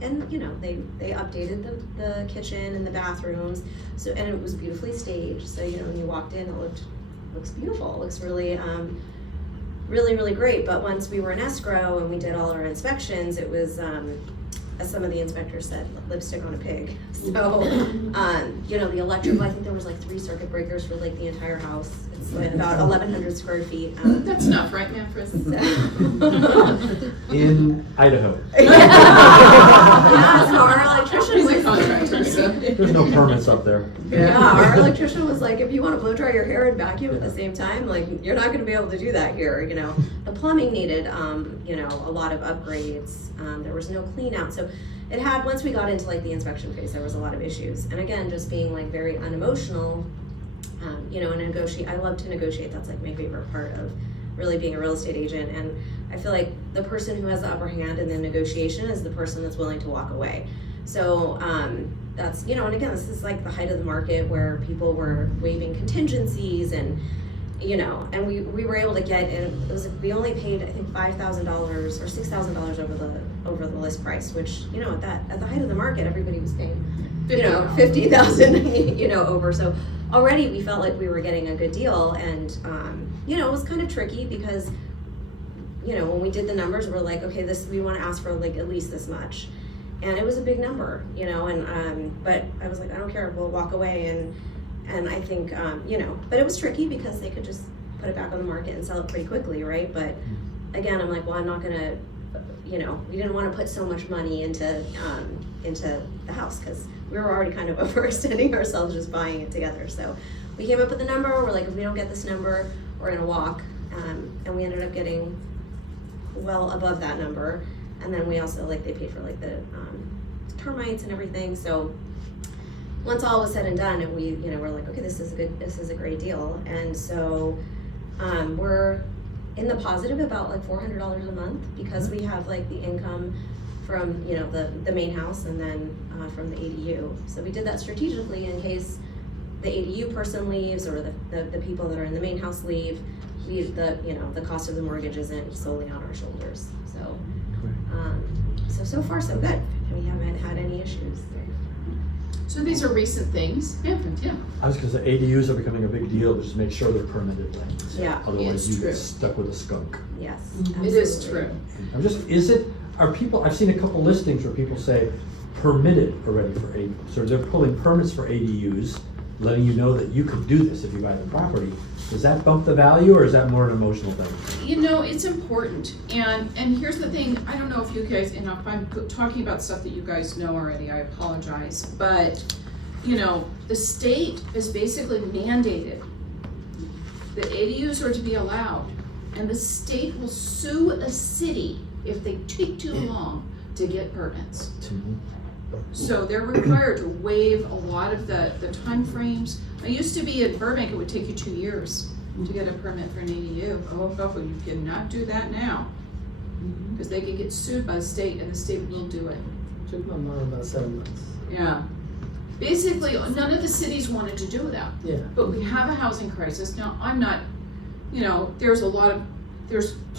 And you know, they updated the kitchen and the bathrooms. So, and it was beautifully staged. So, you know, when you walked in, it looks beautiful. It looks really, really great. But once we were in escrow and we did all our inspections, it was, as some of the inspectors said, lipstick on a pig. So, you know, the electrical, I think there was like 3 circuit breakers for like the entire house. It's like about 1,100 square feet. That's enough, right, Manfred? In Idaho. Yeah, so our electrician He's a was, contractor, so. There's no permits up there. yeah, our electrician was like, if you want to blow dry your hair and vacuum at the same time, like, you're not going to be able to do that here. You know, the plumbing needed, you know, a lot of upgrades. There was no clean out. So it had, once we got into like the inspection phase, there was a lot of issues. And again, just being like very unemotional, you know, and I love to negotiate. That's like my favorite part of really being a real estate agent. And I feel like the person who has the upper hand in the negotiation is the person that's willing to walk away. So that's, you know, and again, this is like the height of the market where people were waiving contingencies, and you know, and we were able to get, and it was, we only paid, I think, $5,000 or $6,000 over the list price, which, you know, at the height of the market, everybody was paying, you know, $50,000, you know, over. So already we felt like we were getting a good deal. And you know, it was kind of tricky because, you know, when we did the numbers, we're like, okay, we want to ask for like at least this much, and it was a big number, you know. And but I was like, I don't care, we'll walk away. And I think, you know, but it was tricky because they could just put it back on the market and sell it pretty quickly, right? But again, I'm like, well, I'm not gonna, you know, we didn't want to put so much money into the house because we were already kind of overextending ourselves just buying it together. So we came up with a number. We're like, if we don't get this number, we're gonna walk. And we ended up getting well above that number. And then we also, like, they paid for like the termites and everything. So once all was said and done, and we, you know, we're like, okay, this is a great deal. And so we're in the positive about like $400 a month because we have like the income from, you know, the main house, and then from the ADU. So we did that strategically in case the ADU person leaves or the people that are in the main house leave. The cost of the mortgage isn't solely on our shoulders. So so far so good. We haven't had any issues. So these are recent things. Manfred, yeah. I was gonna say ADUs are becoming a big deal, but just make sure they're permitted things. Yeah. Otherwise It's you get true. stuck with a skunk. Yes, It is absolutely. true. I've seen a couple listings where people say permitted already for ADUs. So they're pulling permits for ADUs, letting you know that you could do this if you buy the property. Does that bump the value, or is that more an emotional thing? You know, it's important, and here's the thing, I don't know if you guys, and if I'm talking about stuff that you guys know already, I apologize, but, you know, the state has basically mandated that ADUs are to be allowed, and the state will sue a city if they take too long to get permits. So they're required to waive a lot of the timeframes. It used to be at Burbank, it would take you 2 years to get a permit for an ADU. Oh, you cannot do that now. Because they can get sued by the state, and the state will do it. Took my mom about 7 months. Yeah. Basically, none of the cities wanted to do that. Yeah. But we have a housing crisis. Now, I'm not, you know, there's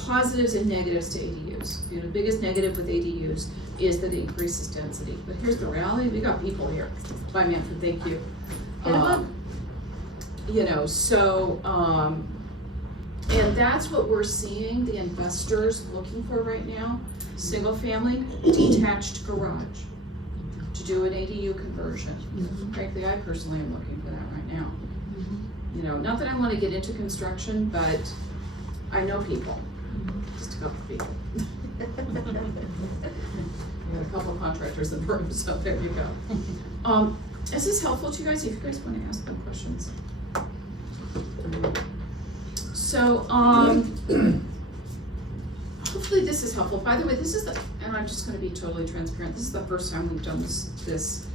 positives and negatives to ADUs. You know, the biggest negative with ADUs is that it increases density. But here's the reality, we got people here. Bye, Manfred, thank you. You know, so, And that's what we're seeing the investors looking for right now, single family, detached garage, to do an ADU conversion. Frankly, I personally am looking for that right now. You know, not that I wanna get into construction, but I know people, just a couple of people. I got a couple of contractors in the room, so there you go. Is this helpful to you guys, if you guys wanna ask them questions? So, hopefully this is helpful. By the way, this is the, and I'm just gonna be totally transparent, this is the first time we've done this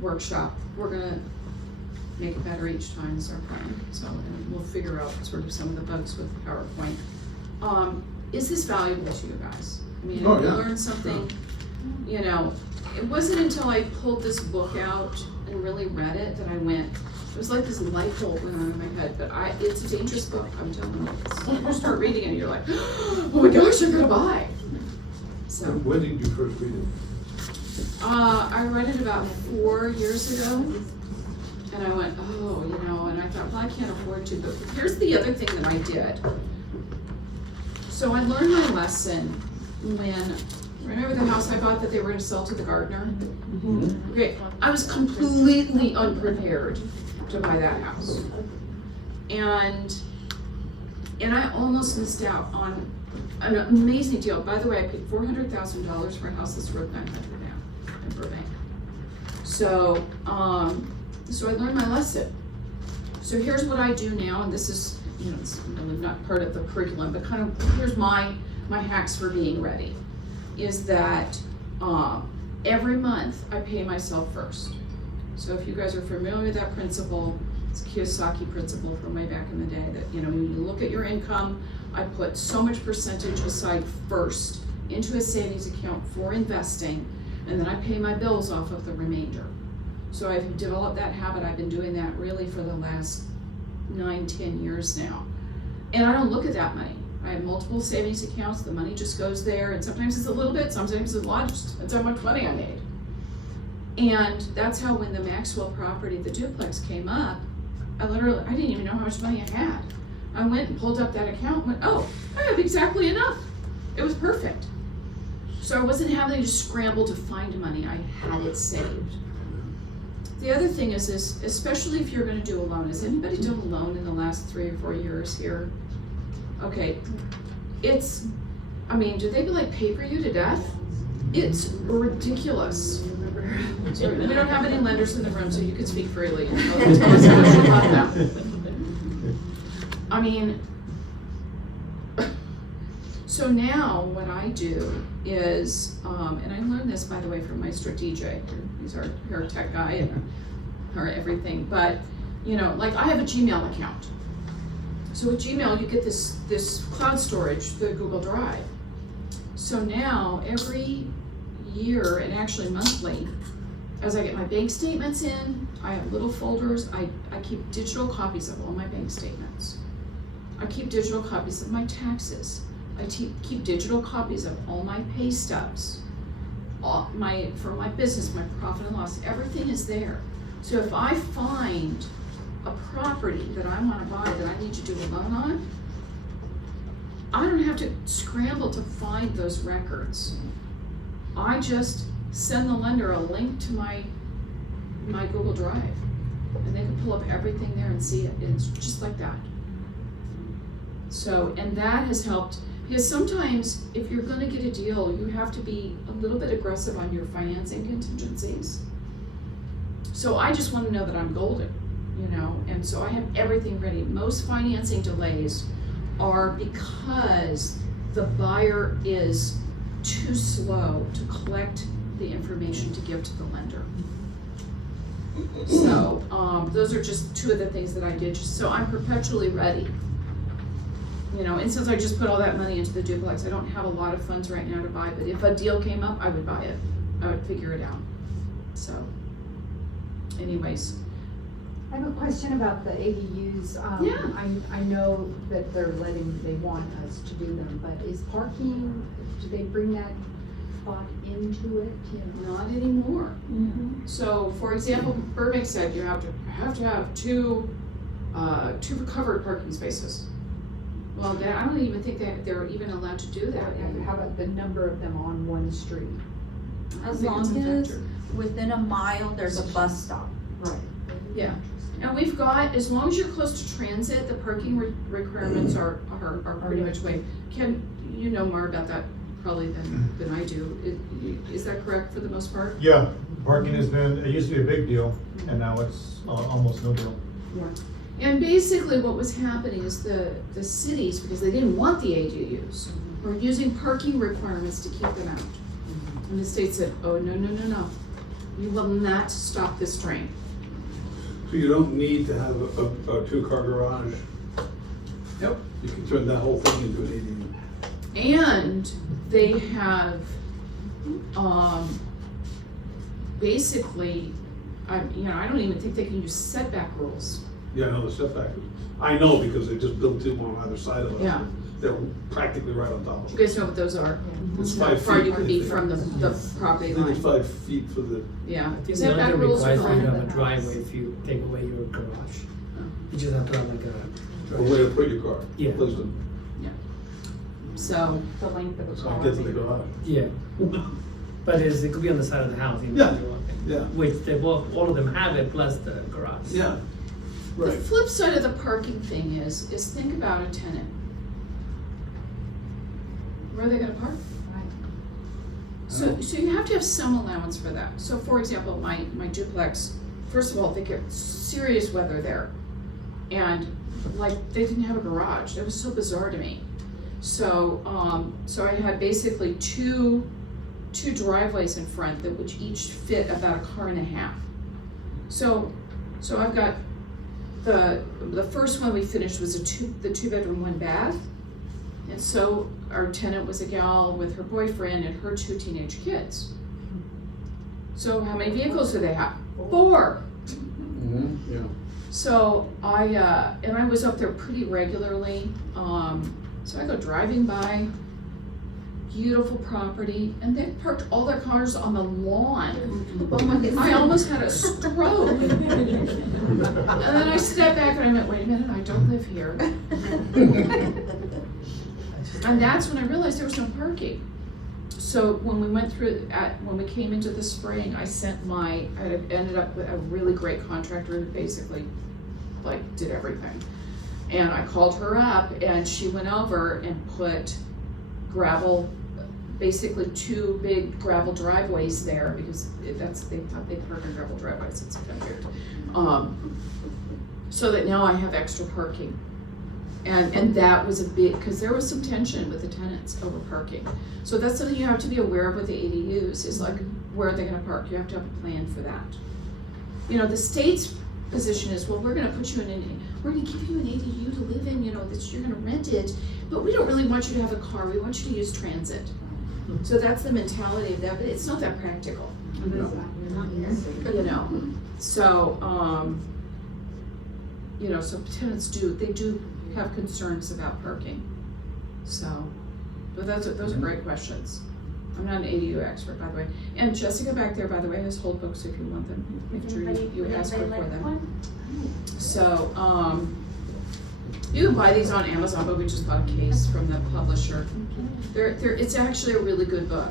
workshop. We're gonna make it better each time is our plan, so, and we'll figure out sort of some of the bugs with PowerPoint. Is this valuable to you guys? I mean, Oh, have you yeah. learned something, you know, it wasn't until I pulled this book out and really read it that I went, it was like this light bulb went on in my head, but it's a dangerous book, I'm telling you. It's, you start reading it and you're like, oh my gosh, I'm gonna buy. So, When did you first read it? I read it about 4 years ago, and I went, oh, you know, and I thought, well, I can't afford to, but here's the other thing that I did. So I learned my lesson when, remember the house I bought that they were gonna sell to the gardener? Okay, I was completely unprepared to buy that house. And I almost missed out on an amazing deal. By the way, I paid $400,000 for a house that's worth $900 now in Burbank. So, so I learned my lesson. So here's what I do now, and this is, you know, it's really not part of the curriculum, but kind of, here's my hacks for being ready, is that every month I pay myself first. So if you guys are familiar with that principle, it's a Kiyosaki principle from way back in the day that, you know, when you look at your income, I put so much percentage aside first into a savings account for investing, and then I pay my bills off of the remainder. So I've developed that habit. I've been doing that really for the last 9-10 years now. And I don't look at that money. I have multiple savings accounts, the money just goes there, and sometimes it's a little bit, sometimes it's a lot, just depends how much money I made. And that's how when the Maxwell property, the duplex came up, I didn't even know how much money I had. I went and pulled up that account and went, oh, I have exactly enough. It was perfect. So I wasn't having to scramble to find money, I had it saved. The other thing is this, especially if you're gonna do a loan, has anybody done a loan in the last 3 or 4 years here? Okay, it's, I mean, do they like paper you to death? It's ridiculous. So we don't have any lenders in the room, so you can speak freely and tell us how about that. I mean, so now what I do is, and I learned this, by the way, from my strategic, he's our tech guy and our everything, but, you know, like I have a Gmail account. So with Gmail, you get this cloud storage, the Google Drive. So now, every year, and actually monthly, as I get my bank statements in, I have little folders, I keep digital copies of all my bank statements. I keep digital copies of my taxes. I keep digital copies of all my pay stubs. For my business, my profit and loss, everything is there. So if I find a property that I wanna buy that I need to do a loan on, I don't have to scramble to find those records. I just send the lender a link to my Google Drive, and they can pull up everything there and see it. It's just like that. So, and that has helped, because sometimes if you're gonna get a deal, you have to be a little bit aggressive on your financing contingencies. So I just wanna know that I'm golden, you know, and so I have everything ready. Most financing delays are because the buyer is too slow to collect the information to give to the lender. So, those are just 2 of the things that I did, just so I'm perpetually ready. You know, and since I just put all that money into the duplex, I don't have a lot of funds right now to buy, but if a deal came up, I would buy it. I would figure it out. So, anyways. I have a question about the ADUs. Yeah. I know that they want us to do them, but is parking, do they bring that thought into it? You know? Not anymore. So, for example, Burbank said you have to have 2 covered parking spaces. Well, I don't even think that they're even allowed to do that. And how about the number of them on one street? I don't As think it's long a as factor. within a mile, there's a bus stop. Right. Yeah, and we've got, as long as you're close to transit, the parking requirements are pretty much way. Ken, you know more about that probably than I do. Is that correct for the most part? Yeah, parking has been, it used to be a big deal, and now it's almost no deal. And basically what was happening is the cities, because they didn't want the ADUs, were using parking requirements to keep them out. And the state said, oh, no. You will not stop this train. So you don't need to have a two-car garage? Nope. You can turn that whole thing into an And they have, basically, I don't even think they can use setback rules. ADU. Yeah, I know the setback. I know because they just built two on either side of us. Yeah. They're practically right on top of Do us. you guys know what those are? It's How 5 far feet. you can I be think. from the property I think it's line. 5 feet for the, Yeah. I think the Setback only thing rules are requires for you to fine. have a driveway if you take away your garage. You just have to have like a. where to put your car. Yeah. Place them. So, The length of the So car. I get to the garage. Yeah. But it could be on the side of the house. Even Yeah, if you want it. yeah. Which they both, all of them have it plus the garage. Yeah. the Right. flip side of the parking thing is think about a tenant. Where are they gonna park? So you have to have some allowance for that. So for example, my duplex, first of all, they get serious weather there. And like, they didn't have a garage. That was so bizarre to me. So, so I had basically two driveways in front that which each fit about a car and a half. So I've got the first one we finished was the 2-bedroom, 1 bath. And so our tenant was a gal with her boyfriend and her 2 teenage kids. So how many vehicles do they have? 4. Mm-hmm. Yeah. So and I was up there pretty regularly. So I go driving by, beautiful property, and they parked all their cars on the lawn. I almost had a stroke. And then I stepped back and I went, wait a minute, I don't live here. And that's when I realized there was no parking. So when we went through, when we came into the spring, I ended up with a really great contractor who basically like did everything. And I called her up and she went over and put gravel, basically 2 big gravel driveways there because they thought they parked in gravel driveways, it's kind of weird. So that now I have extra parking. And that was a big, because there was some tension with the tenants over parking. So that's something you have to be aware of with the ADUs, is like, where are they gonna park? You have to have a plan for that. You know, the state's position is, well, we're gonna give you an ADU to live in, that you're gonna rent it, but we don't really want you to have a car, we want you to use transit. So that's the mentality of that, but it's not that practical. So, so tenants do have concerns about parking. So, but those are great questions. I'm not an ADU expert, by the way. And Jessica back there, by the way, has whole books if you want them. Make sure you ask her for them. So, you can buy these on Amazon, but we just bought a case from the publisher. It's actually a really good book.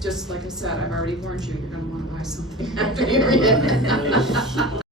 Just like I said, I've already warned you, you're gonna wanna buy something after you read it.